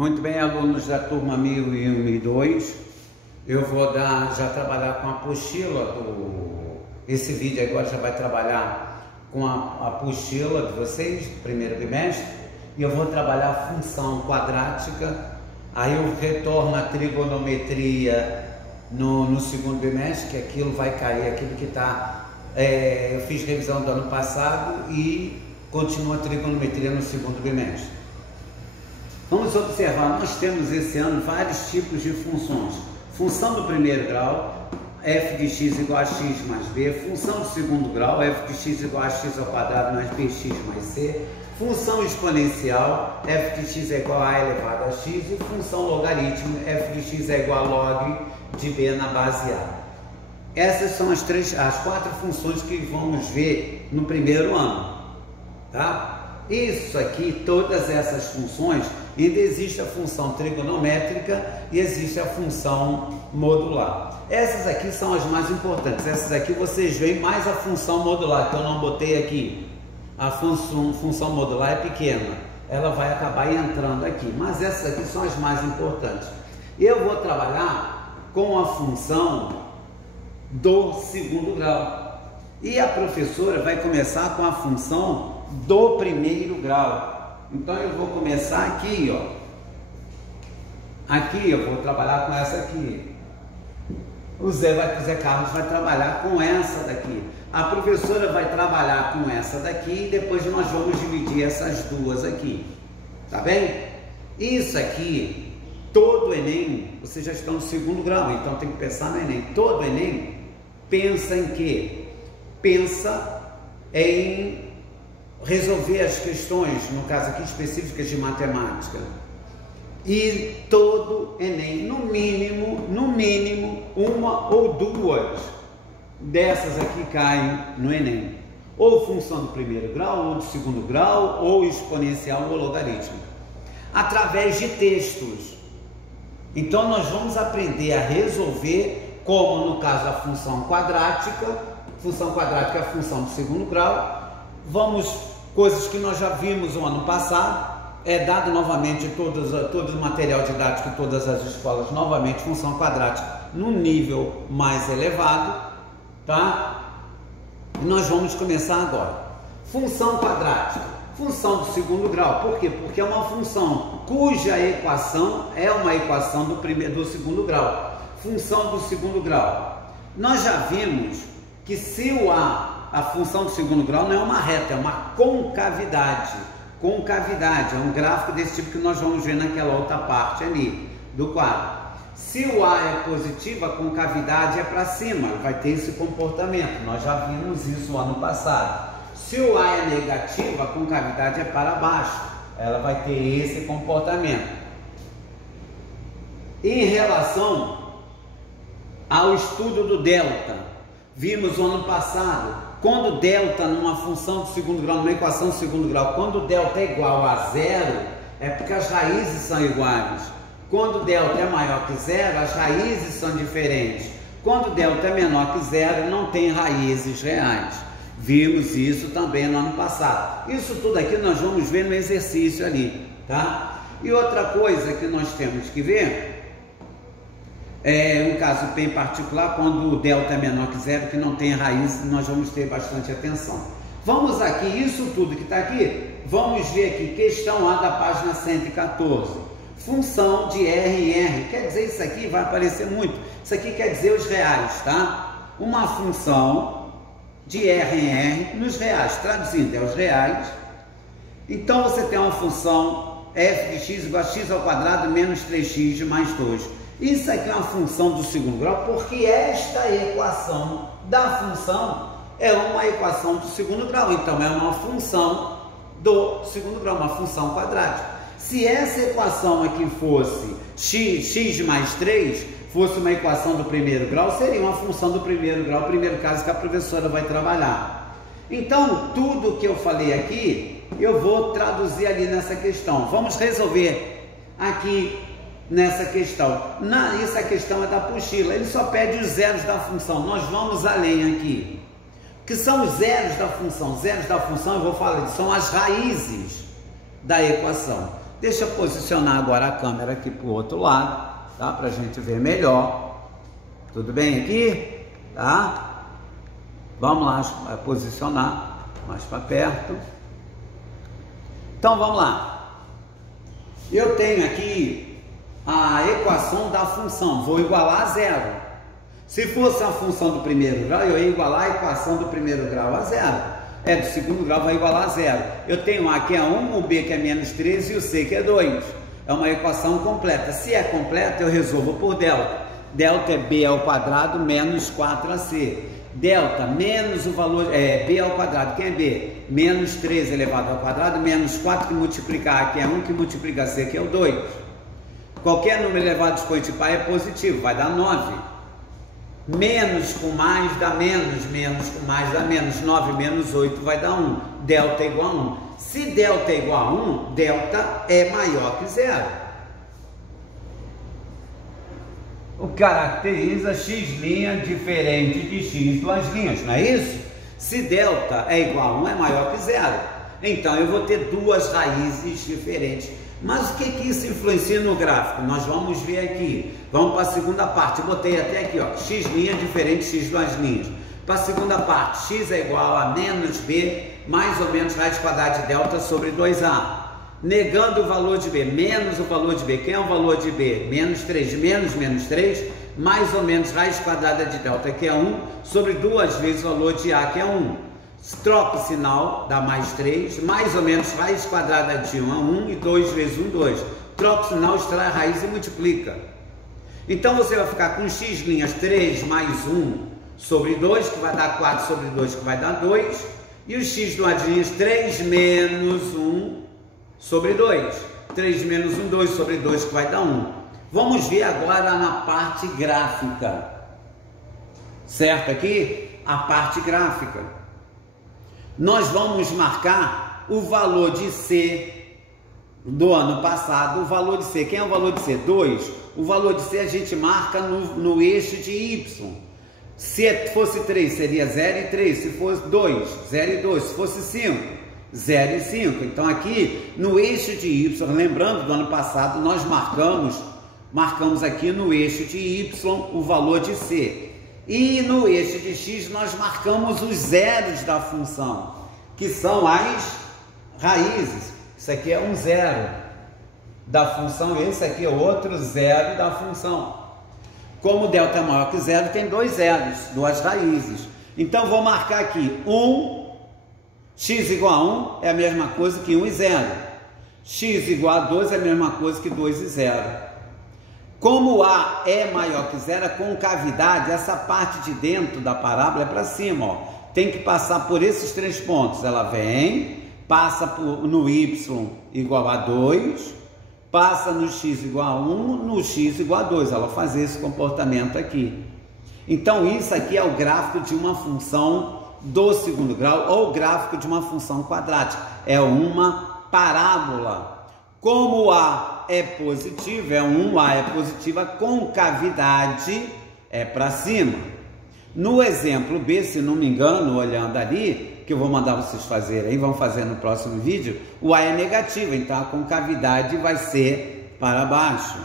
Muito bem, alunos da turma 1001 e 2, eu vou já trabalhar com a apostila esse vídeo agora já vai trabalhar com a apostila de vocês, do primeiro bimestre, e eu vou trabalhar a função quadrática, aí eu retorno a trigonometria no segundo bimestre, que aquilo vai cair, aquilo que está, eu fiz revisão do ano passado e continua a trigonometria no segundo bimestre. Vamos observar, nós temos esse ano vários tipos de funções. Função do primeiro grau, f de x igual a x mais b. Função do segundo grau, f de x igual a x ao quadrado mais bx mais c. Função exponencial, f de x é igual a elevado a x. E função logarítmica, f de x é igual a log de b na base a. Essas são as quatro funções que vamos ver no primeiro ano, tá? Isso aqui, todas essas funções, ainda existe a função trigonométrica e existe a função modular. Essas aqui são as mais importantes. Essas aqui vocês veem mais a função modular, que eu não botei aqui. A função modular é pequena, ela vai acabar entrando aqui, mas essas aqui são as mais importantes. Eu vou trabalhar com a função do segundo grau e a professora vai começar com a função do primeiro grau. Então eu vou começar aqui, ó. Aqui eu vou trabalhar com essa aqui. O Zé Carlos vai trabalhar com essa daqui. A professora vai trabalhar com essa daqui e depois nós vamos dividir essas duas aqui. Tá bem? Isso aqui, todo Enem, vocês já estão no segundo grau, então tem que pensar no Enem. Todo Enem pensa em quê? Pensa em resolver as questões, no caso aqui específicas de matemática. E todo Enem, no mínimo, uma ou duas dessas aqui caem no Enem. Ou função do primeiro grau, ou do segundo grau, ou exponencial ou logarítmica. Através de textos. Então nós vamos aprender a resolver, como no caso da função quadrática é a função do segundo grau. Coisas que nós já vimos no ano passado, é dado novamente todo o material didático em todas as escolas, novamente função quadrática no nível mais elevado, tá? E nós vamos começar agora. Função quadrática, função do segundo grau, por quê? Porque é uma função cuja equação é uma equação do segundo grau. Função do segundo grau, nós já vimos que se a função do segundo grau não é uma reta, é uma concavidade. Concavidade é um gráfico desse tipo que nós vamos ver naquela outra parte ali do quadro. Se o A é positivo, a concavidade é para cima, vai ter esse comportamento. Nós já vimos isso ano passado. Se o A é negativo, a concavidade é para baixo, ela vai ter esse comportamento. Em relação ao estudo do delta, vimos no ano passado, quando delta numa função do segundo grau, numa equação do segundo grau, quando delta é igual a zero, é porque as raízes são iguais. Quando delta é maior que zero, as raízes são diferentes. Quando delta é menor que zero, não tem raízes reais. Vimos isso também no ano passado. Isso tudo aqui nós vamos ver no exercício ali, tá? E outra coisa que nós temos que ver um caso bem particular, quando o delta é menor que zero, que não tem raiz, nós vamos ter bastante atenção. Vamos aqui, isso tudo que está aqui, vamos ver aqui, questão A da página 114. Função de R em R, quer dizer, isso aqui vai aparecer muito, isso aqui quer dizer os reais, tá? Uma função de R em R nos reais, traduzindo, é os reais. Então você tem uma função f de x igual a x ao quadrado menos 3x mais 2. Isso aqui é uma função do segundo grau, porque esta equação da função é uma equação do segundo grau, então é uma função do segundo grau, uma função quadrática. Se essa equação aqui fosse x mais 3, fosse uma equação do primeiro grau, seria uma função do primeiro grau, o primeiro caso que a professora vai trabalhar. Então, tudo que eu falei aqui, eu vou traduzir ali nessa questão. Vamos resolver aqui nessa questão. Essa questão é da apostila, ele só pede os zeros da função. Nós vamos além aqui. O que são os zeros da função? Zeros da função, eu vou falar, são as raízes da equação. Deixa eu posicionar agora a câmera aqui para o outro lado, tá? Para a gente ver melhor. Tudo bem aqui? Tá? Vamos lá posicionar mais para perto. Então vamos lá. Eu tenho aqui a equação da função. Vou igualar a zero. Se fosse a função do primeiro grau, eu ia igualar a equação do primeiro grau a zero. Do segundo grau vai igualar a zero. Eu tenho A que é 1, o B que é menos 13 e o C que é 2. É uma equação completa. Se é completa, eu resolvo por delta. Delta é B ao quadrado menos 4AC. Delta menos o valor, B ao quadrado, quem é B? Menos 13 elevado ao quadrado, menos 4 que multiplica A, que é 1, que multiplica C, que é o 2. Qualquer número elevado expoente par é positivo, vai dar 9. Menos com mais dá menos, menos com mais dá menos, 9 menos 8 vai dar 1. Delta é igual a 1. Se delta é igual a 1, delta é maior que zero. O que caracteriza x' diferente de x duas linhas, não é isso? Se delta é igual a 1, é maior que zero. Então eu vou ter duas raízes diferentes. Mas o que isso influencia no gráfico? Nós vamos ver aqui. Vamos para a segunda parte. Eu botei até aqui, ó, x' diferente de x duas linhas. Para a segunda parte, x é igual a menos b, mais ou menos raiz quadrada de delta sobre 2a. Negando o valor de b, menos o valor de b. Quem é o valor de b? Menos 3. De menos 3, mais ou menos raiz quadrada de delta, que é 1, sobre 2 vezes o valor de a, que é 1. Troca o sinal, dá mais 3, mais ou menos raiz quadrada de 1 a 1, e 2 vezes 1, 2. Troca o sinal, extrai a raiz e multiplica. Então você vai ficar com x' 3 mais 1 sobre 2, que vai dar 4 sobre 2, que vai dar 2. E o x do ladinho 3 menos 1 sobre 2. 3 menos 1, 2 sobre 2, que vai dar 1. Vamos ver agora na parte gráfica. Certo aqui? A parte gráfica. Nós vamos marcar o valor de C do ano passado. O valor de C, quem é o valor de C? 2. O valor de C a gente marca no eixo de Y. Se fosse 3, seria 0 e 3. Se fosse 2, 0 e 2. Se fosse 5, 0 e 5. Então aqui no eixo de Y, lembrando do ano passado, nós marcamos aqui no eixo de Y o valor de C. E no eixo de X nós marcamos os zeros da função, que são as raízes. Isso aqui é um zero da função, esse aqui é outro zero da função. Como delta é maior que zero, tem dois zeros, duas raízes. Então vou marcar aqui 1, x igual a 1 é a mesma coisa que 1 e 0. X igual a 2 é a mesma coisa que 2 e 0. Como A é maior que zero, a concavidade, essa parte de dentro da parábola é para cima, ó. Tem que passar por esses 3 pontos. Ela vem, passa no Y igual a 2, passa no X igual a 1, no X igual a 2. Ela faz esse comportamento aqui. Então isso aqui é o gráfico de uma função do segundo grau, ou o gráfico de uma função quadrática. É uma parábola. Como A é positivo, A é positiva, a concavidade é para cima. No exemplo B, se não me engano, olhando ali, que eu vou mandar vocês fazerem aí, vão fazer no próximo vídeo, o A é negativo, então a concavidade vai ser para baixo.